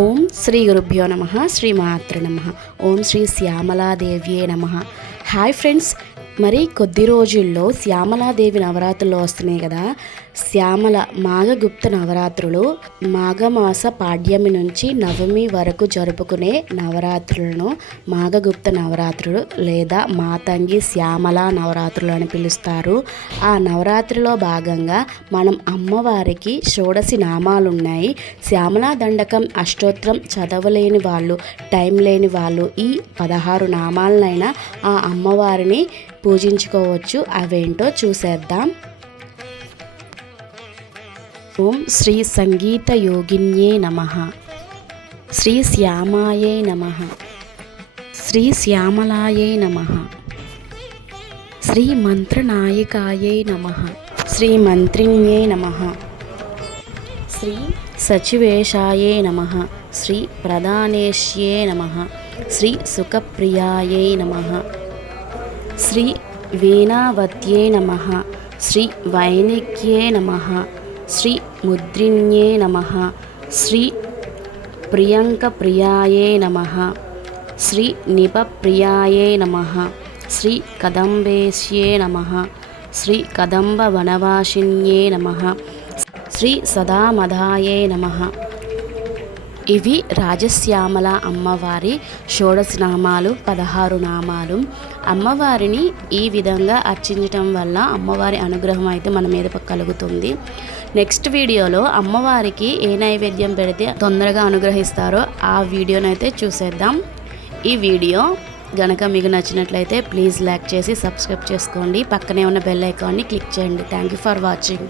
ఓం శ్రీ గురుభ్యో నమ శ్రీ మాతృ నమ. ఓం శ్రీ శ్యామలాదేవ్యే నమ. హాయ్ ఫ్రెండ్స్ మరి కొద్ది రోజుల్లో శ్యామలాదేవి నవరాత్రులు వస్తున్నాయి కదా. శ్యామల మాఘగుప్త నవరాత్రులు మాఘమాస పాడ్యమి నుంచి నవమి వరకు జరుపుకునే నవరాత్రులను మాఘగుప్త నవరాత్రులు లేదా మాతంగి శ్యామల నవరాత్రులు అని పిలుస్తారు. ఆ నవరాత్రిలో భాగంగా మనం అమ్మవారికి షోడసి నామాలు ఉన్నాయి శ్యామలా దండకం అష్టోత్రం చదవలేని వాళ్ళు టైం లేని వాళ్ళు ఈ పదహారు నామాలనైనా ఆ అమ్మవారిని పూజించుకోవచ్చు. అవేంటో చూసేద్దాం. ఓం శ్రీ సంగీత యోగిన్యే నమ. శ్రీ శ్యామాయే నమ. శ్రీ శ్యామలాయే నమ. శ్రీ మంత్రనాయకాయే నమ. శ్రీ మంత్రిణ్యే నమ. శ్రీ సచివేశాయే నమ. శ్రీ ప్రధానేష్యే నమ. శ్రీ సుఖప్రియాయే నమ. శ్రీ వీణావత్యే నమ శ్రీ వైనిక్యే నమ శ్రీ ముద్రిణ్యే నమ శ్రీ ప్రియంకప్రియాయే నమ శ్రీ నిపప్రియాయే నమ శ్రీ కదంబేశ్యే నమ శ్రీ కదంబ వనవాసిన్యే నమ శ్రీ సదామధాయే నమ. ఇవి రాజశ్యామల అమ్మవారి షోడశనామాలు పదహారు నామాలు. అమ్మవారిని ఈ విధంగా అర్చించటం వల్ల అమ్మవారి అనుగ్రహం అయితే మన మీద కలుగుతుంది. నెక్స్ట్ వీడియోలో అమ్మవారికి ఏ నైవేద్యం పెడితే తొందరగా అనుగ్రహిస్తారో ఆ వీడియోనైతే చూసేద్దాం. ఈ వీడియో గనక మీకు నచ్చినట్లయితే ప్లీజ్ లైక్ చేసి సబ్స్క్రైబ్ చేసుకోండి. పక్కనే ఉన్న బెల్ ఐకాన్ని క్లిక్ చేయండి. Thank you for watching.